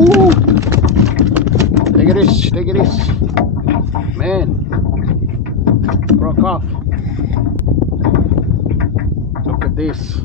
Ooh. Take it easy, take it easy. Man, broke off. Look at this.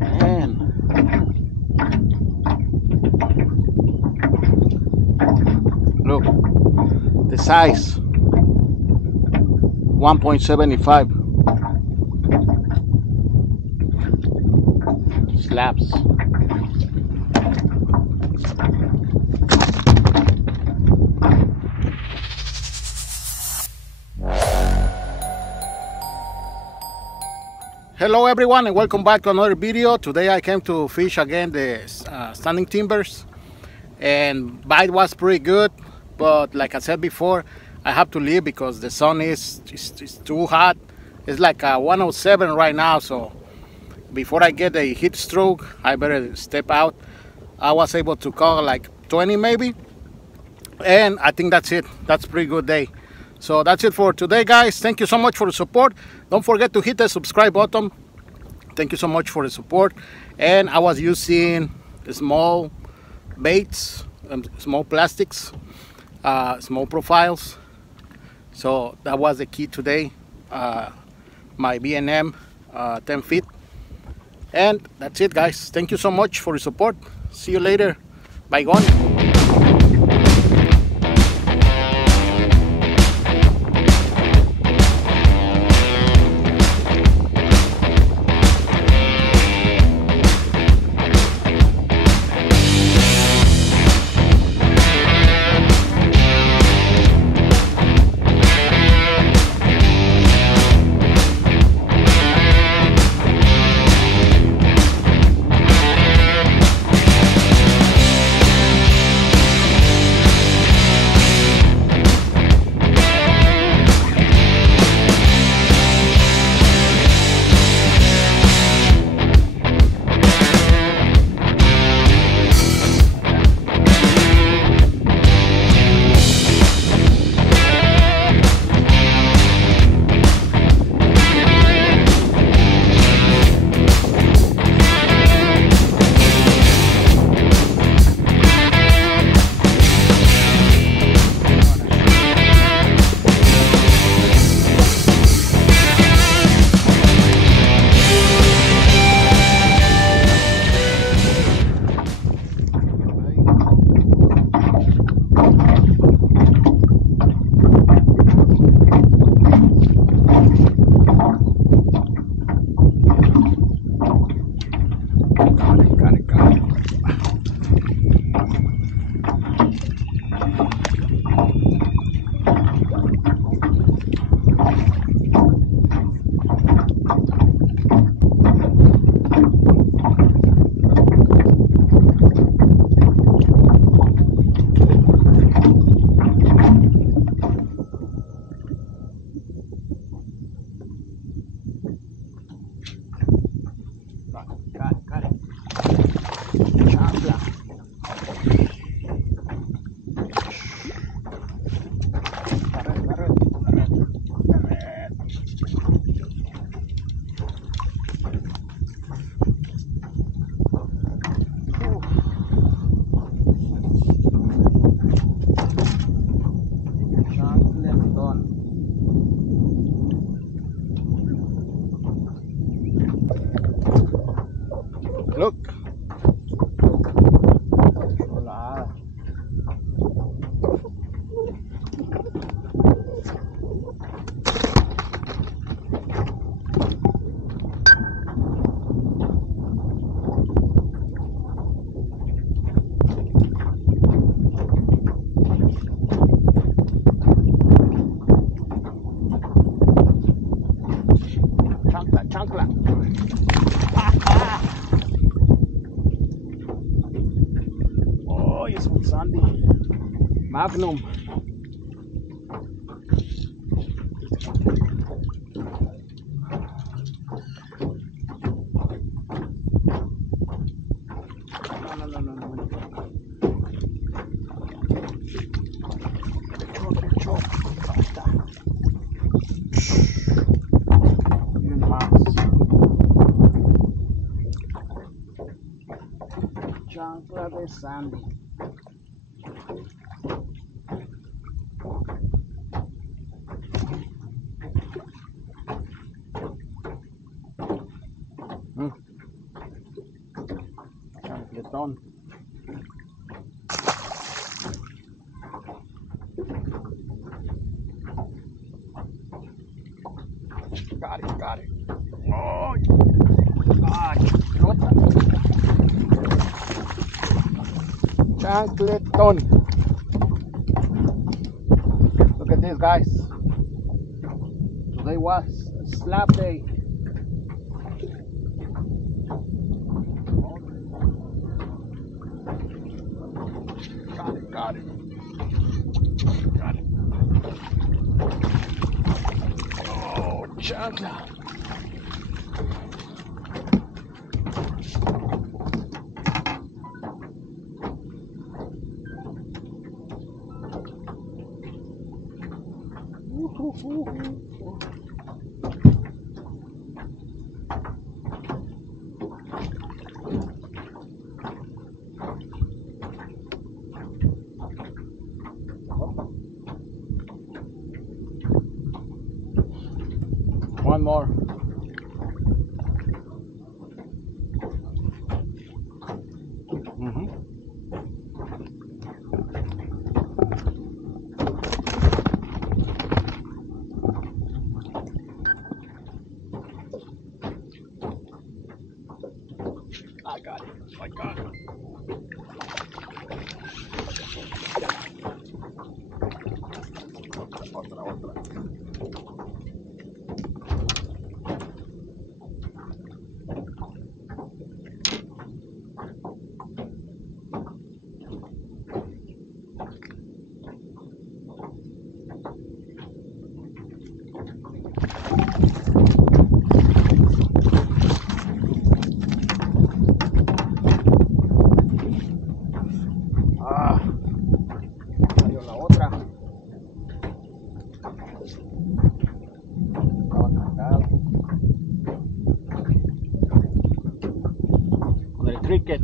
Man. Look, the size. 1.75 slabs. Hello everyone and welcome back to another video. Today I came to fish again the standing timbers, and bite was pretty good, but like I said before, I have to leave because the sun is too hot. It's like 107 right now, so before I get a heat stroke I better step out. I was able to call like 20 maybe, and I think that's it. That's a pretty good day. So that's it for today, guys. Thank you so much for the support. Don't forget to hit the subscribe button. Thank you so much for the support. And I was using small baits, small plastics, small profiles. So that was the key today. My B&M 10 feet. And that's it, guys. Thank you so much for the support. See you later. Bye gone. Got it. Look. Hola. Chancla. Oh, it's un Sandy. Magnum. No. Choke. Ahí está. Bien más. Chancla. chancla de Sandy. Chancletón. Got it. Oh, nota. Chancletón. Look at this, guys. Today was slab day. Got it. Oh, chancla. One more. I got it. Otra. Salió la otra. Estaba cargada. Con el cricket.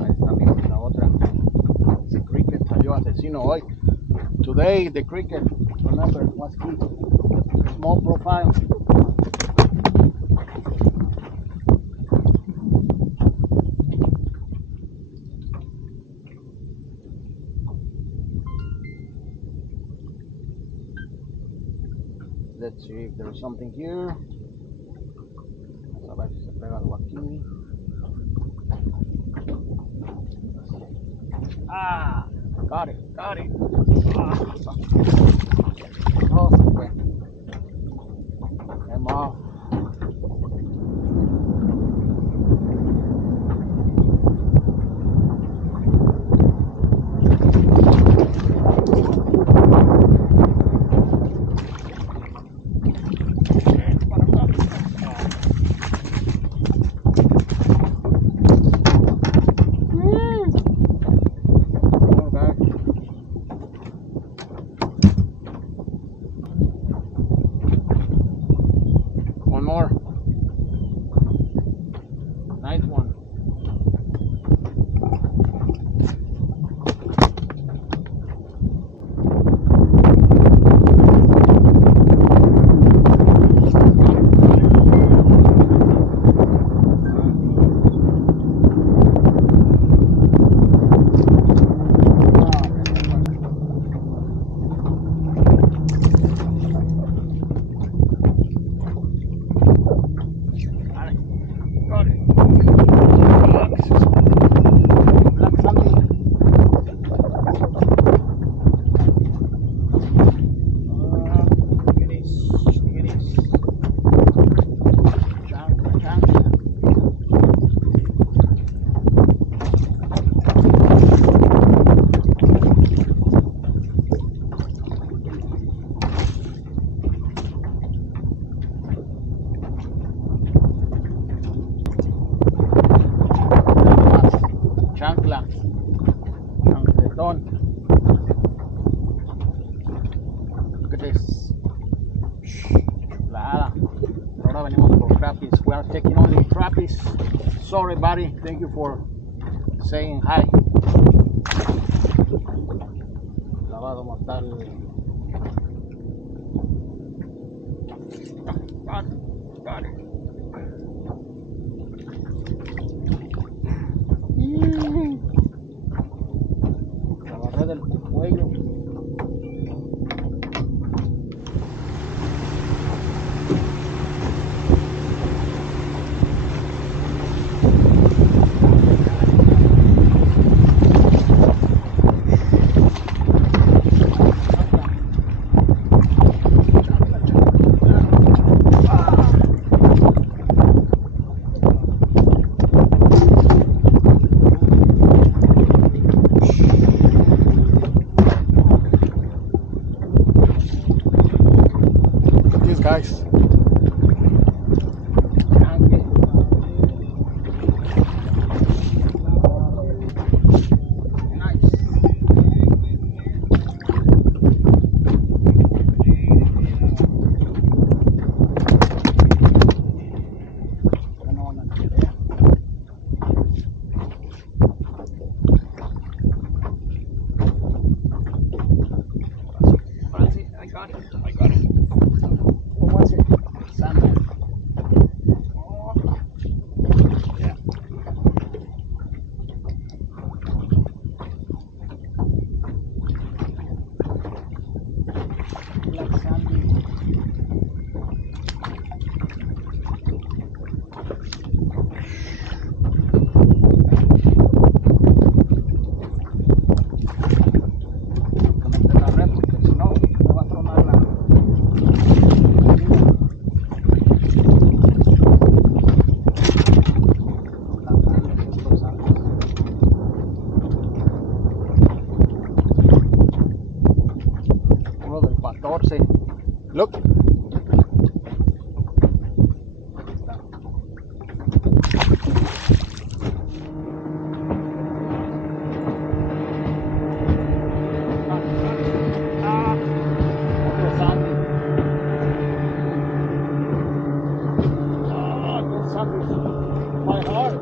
Ahí está, amigos, la otra. Ese cricket salió asesino hoy. Today the cricket, remember, was key. Small profile. Let's see if there's something here. Vamos a ver si se pega algo aquí. Ah, got it. Oh, se fue. Came off. One more. Nice one. Chancletón. Look at this. Chulada. Ahora venimos por crappies. We are taking only crappies. Sorry, buddy. Thank you for saying hi. Lavado mortal. La agarré del cuello. Guys, I got it. What was it? Salmon. Oh. Yeah. Black sandy. Look. My heart.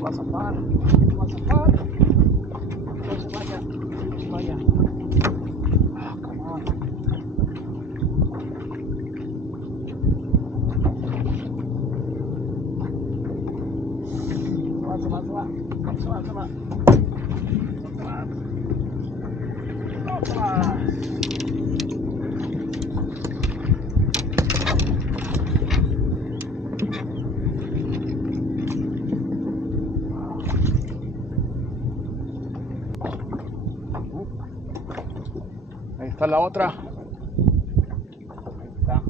Vas a par, vas a par. Entonces vaya, vaya. Ah, come on. Se va. Ahí está la otra. Ahí está.